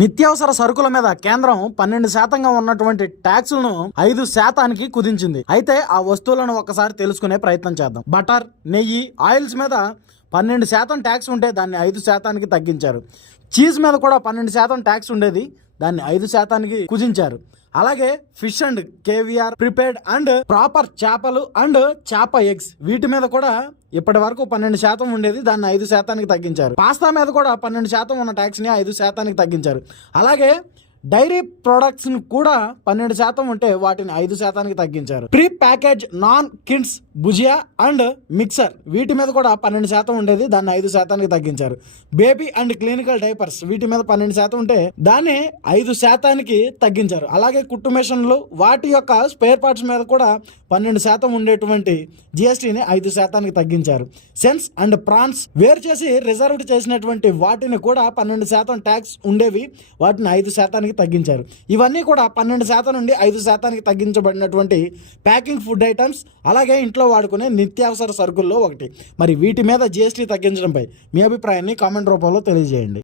నిత్యావసర సరుకుల మీద కేంద్రం పన్నెండు శాతంగా ఉన్నటువంటి ట్యాక్సులను ఐదు శాతానికి కుదించింది. అయితే ఆ వస్తువులను ఒకసారి తెలుసుకునే ప్రయత్నం చేద్దాం. బటర్ నెయ్యి ఆయిల్స్ మీద పన్నెండు శాతం ట్యాక్స్ ఉంటే దాన్ని ఐదు శాతానికి తగ్గించారు. చీజ్ మీద కూడా పన్నెండు శాతం ట్యాక్స్ ఉండేది. దాన్ని ఐదు శాతానికి కుదించారు. అలాగే fish and caviar prepared and proper చేపలు అండ్ చేప ఎగ్స్. వీటి మీద కూడా ఇప్పటి వరకు పన్నెండు శాతం ఉండేది దాన్ని ఐదు శాతానికి తగ్గించారు. పాస్తా మీద కూడా పన్నెండు శాతం ఉన్న ట్యాక్స్ని ఐదు శాతానికి తగ్గించారు. అలాగే డైరీ ప్రొడక్ట్స్ కూడా పన్నెండు శాతం ఉంటే వాటిని ఐదు శాతానికి తగ్గించారు. ప్రీ ప్యాకేజ్ నాన్ కిడ్స్ భుజియా అండ్ మిక్సర్ వీటి మీద కూడా పన్నెండు శాతం ఉండేది దాన్ని ఐదు శాతానికి తగ్గించారు. బేబీ అండ్ క్లినికల్ డైపర్స్ వీటి మీద పన్నెండు శాతం ఉంటే దాన్ని ఐదు శాతానికి తగ్గించారు. అలాగే కుట్టు మిషన్లు వాటి యొక్క స్పేర్ పార్ట్స్ మీద కూడా పన్నెండు శాతం ఉండేటువంటి జిఎస్టీని ఐదు శాతానికి తగ్గించారు. సెన్స్ అండ్ ప్రాన్స్ వేరు చేసి రిజర్వ్డ్ చేసినటువంటి వాటిని కూడా పన్నెండు శాతం ట్యాక్స్ ఉండేవి వాటిని ఐదు శాతానికి తగ్గించారు. ఇవన్నీ కూడా పన్నెండు శాతం నుండి ఐదు శాతానికి తగ్గించబడినటువంటి ప్యాకింగ్ ఫుడ్ ఐటమ్స్ అలాగే ఇంట్లో ఇంట్లో వాడుకునే నిత్యావసర సరుకుల్లో ఒకటి. మరి వీటి మీద జిఎస్టీ తగ్గించడంపై మీ అభిప్రాయాన్ని కామెంట్ రూపంలో తెలియజేయండి.